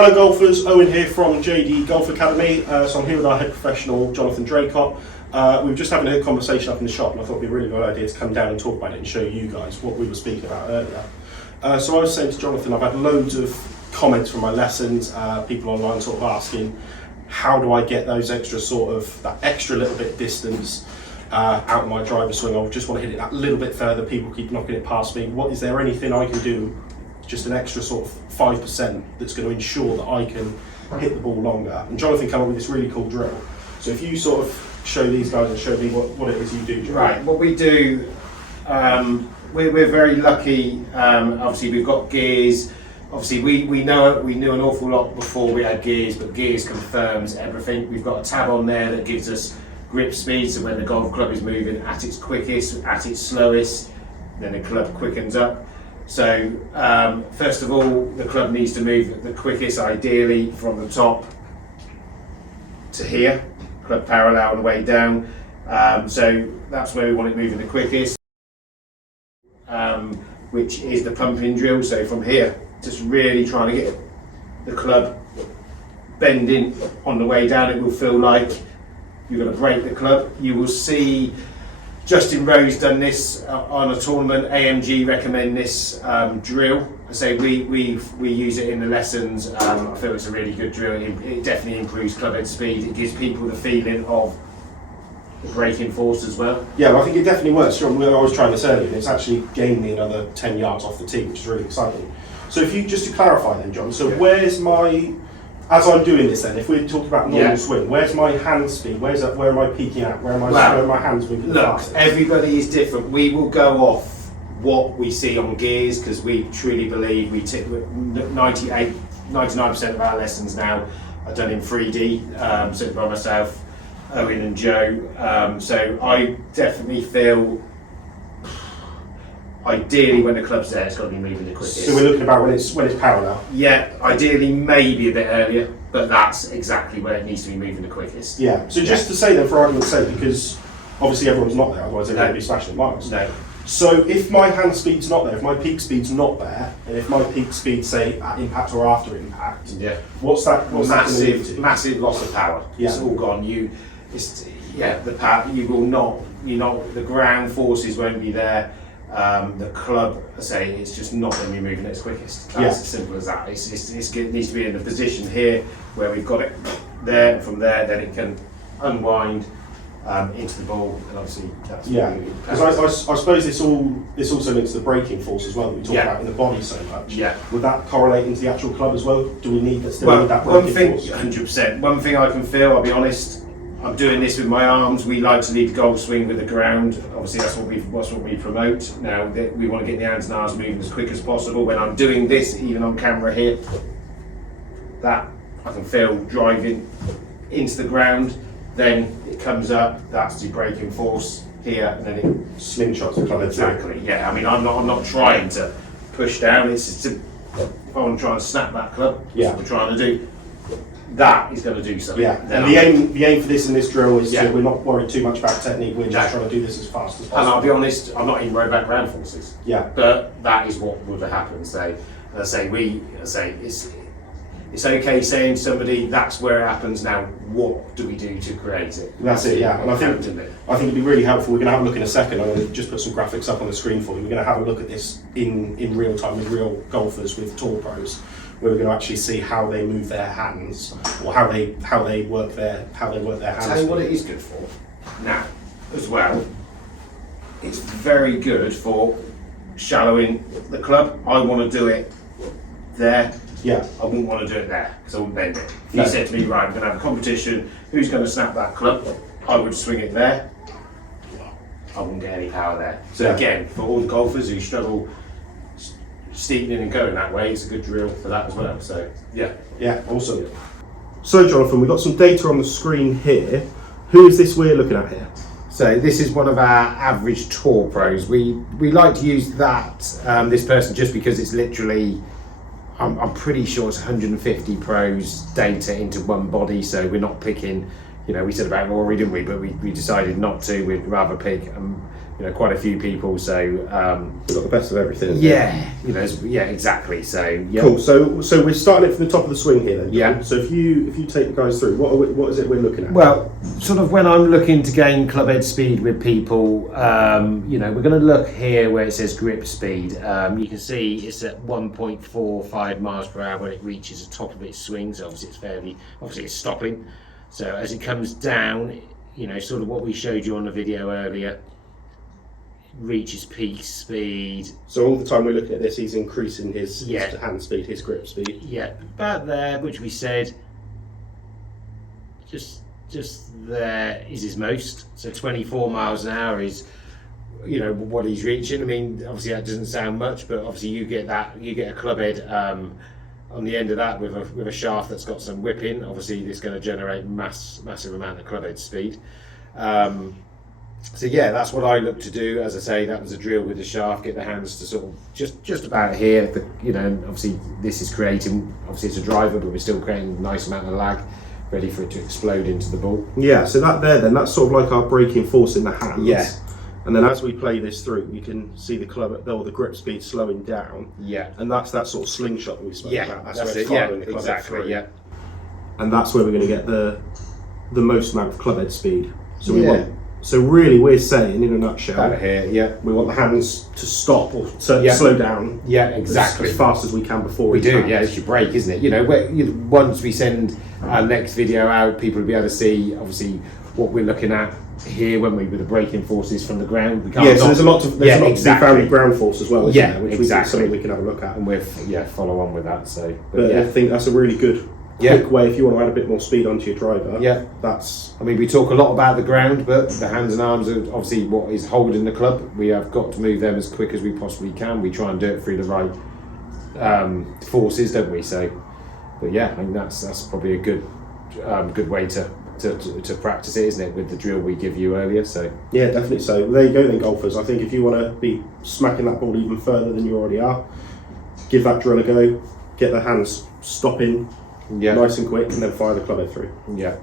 Hello golfers, Owen here from JD Golf Academy. So I'm here with our head professional, Jonathan Draycott. We were just having a conversation up in the shop and I thought it'd be a really good idea to come down and talk about it and show you guys what we were speaking about earlier. So I was saying to Jonathan, I've had loads of comments from my lessons, people online sort of asking, how do I get those extra that extra little bit distance out of my driver swing? I just want to hit it that little bit further, people keep knocking it past me. Is there anything I can do, just an extra sort of 5% that's going to ensure that I can hit the ball longer? And Jonathan came up with this really cool drill. So if you sort of show these guys and show me what it is you do. Right, what we do, we're very lucky. Obviously we've got gears. Obviously we knew an awful lot before we had gears, but gears confirms everything. We've got a tab on there that gives us grip speed, so when the golf club is moving at its quickest, at its slowest, then the club quickens up. So first of all, the club needs to move the quickest, ideally from the top to here, club parallel on the way down. So that's where we want it moving the quickest, which is the pumping drill. So from here, just really trying to get the club bending on the way down. It will feel like you're going to break the club. You will see Justin Rose done this on a tournament. AMG recommend this drill. I say we use it in the lessons. I feel it's a really good drill. It definitely improves club head speed. It gives people the feeling of the braking force as well. Yeah, well, I think it definitely works. I was trying this earlier, and it's actually gained me another 10 yards off the tee, which is really exciting. So if you just to clarify then, John. So where's my, as I'm doing this then, if we're talking about normal swing, where's my hand speed? Where am I peaking at? Where are my hands moving? Look, everybody is different. We will go off what we see on gears because we truly believe we 99% of our lessons now are done in 3D, certainly by myself, Owen and Joe. So I definitely feel ideally when the club's there, it's got to be moving the quickest. So we're looking about when it's parallel. Yeah, ideally maybe a bit earlier, but that's exactly where it needs to be moving the quickest. Yeah. So just to say that for argument's sake, because obviously everyone's not there, otherwise they're going to be smashing miles. No. So if my hand speed's not there, if my peak speed's not there, and if my peak speed, say at impact or after impact, what's that? Massive loss of power. Yeah. It's all gone. The power. You will not. The ground forces won't be there. The club, I say, it's just not going to be moving at its quickest. That's as simple as that. It needs to be in the position here where we've got it there, and from there, then it can unwind into the ball, and obviously that's because I suppose this also links to the braking force as well that we talk about in the body so much. Yeah. Would that correlate into the actual club as well? Do we need that that braking force? 100%. One thing I can feel, I'll be honest, I'm doing this with my arms. We like to lead the golf swing with the ground. Obviously, that's what we promote. Now we want to get the hands and arms moving as quick as possible. When I'm doing this, even on camera here, that I can feel driving into the ground. Then it comes up. That's the braking force here, and then it slingshots the club. Exactly. Yeah. I mean, I'm not trying to push down. It's just if I want to try and snap that club, that's what we're trying to do. That is going to do something. Yeah, and the aim for this in this drill is we're not worried too much about technique, we're just trying to do this as fast as possible. And I'll be honest, I'm not even worried about ground forces. Yeah. But that is what would have happened. So, it's okay saying to somebody that's where it happens. Now, what do we do to create it? That's it, yeah. And I think it'd be really helpful. We're going to have a look in a second. I'm going to just put some graphics up on the screen for you. We're going to have a look at this in real time with real golfers, with tour pros, where we're going to actually see how they move their hands or how they work their hands. I'll tell you what it is good for. Now, as well, it's very good for shallowing the club. I want to do it there. Yeah. I wouldn't want to do it there because I wouldn't bend it. If you said to me, right, I'm going to have a competition, who's going to snap that club? I would swing it there. I wouldn't get any power there. So again, for all the golfers who struggle steepening and going that way, it's a good drill for that as well. So yeah, awesome. So Jonathan, we've got some data on the screen here. Who is this we're looking at here? So this is one of our average tour pros. We like to use that this person just because it's literally, I'm pretty sure it's 150 pros data into one body. So we're not picking, we said about Rory, didn't we? But we decided not to. We'd rather pick quite a few people. So We've got the best of everything. yeah, exactly. So yeah, Cool. So we're starting it from the top of the swing here then. Yeah. So if you take the guys through, what is it we're looking at? Well, sort of when I'm looking to gain club head speed with people, we're going to look here where it says grip speed. You can see it's at 1.45 miles per hour when it reaches the top of its swing. So obviously it's stopping. So as it comes down, sort of what we showed you on the video earlier, reaches peak speed. So all the time we're looking at this, he's increasing his Yeah. hand speed, his grip speed. Yeah, about there, which we said just there is his most. So 24 miles an hour is what he's reaching. I mean, obviously that doesn't sound much, but obviously you get a club head on the end of that with a shaft that's got some whipping. Obviously it's going to generate massive amount of club head speed. So yeah, that's what I look to do. As I say, that was a drill with the shaft, get the hands to sort of just about here. Obviously this is creating, obviously it's a driver, but we're still creating a nice amount of lag, ready for it to explode into the ball. Yeah. So that's sort of like our braking force in the hands. Yeah. And then as we play this through, we can see the grip speed slowing down. Yeah. And that's that sort of slingshot that we spoke about. That's where it's it. Yeah, firing the club head exactly. through. Yeah. And that's where we're going to get the most amount of club head speed. So we Yeah. want. So really, we're saying in a nutshell, Out of here. Yeah. we want the hands to stop or to Yeah. slow down. Yeah. Exactly. As fast as we can before We we do, turn. yeah, it's your break, isn't it? Once we send our next video out, people will be able to see, obviously, what we're looking at here when with the braking forces from the ground. We can't Yeah, so there's a lot to be found in ground force as well, isn't Yeah, there? Which exactly. something we can have a look at. And we'll follow on with that. So, But I think that's a really good, quick way if you want to add a bit more speed onto your driver. Yeah. That's I mean, we talk a lot about the ground, but the hands and arms are obviously what is holding the club. We have got to move them as quick as we possibly can. We try and do it through the right forces, don't we? So, but yeah, I mean that's probably a good way to practice it, isn't it? With the drill we give you earlier. So yeah, definitely. So there you go, then, golfers. I think if you want to be smacking that ball even further than you already are, give that drill a go. Get the hands stopping, yeah, nice and quick, and then fire the club head through. yeah.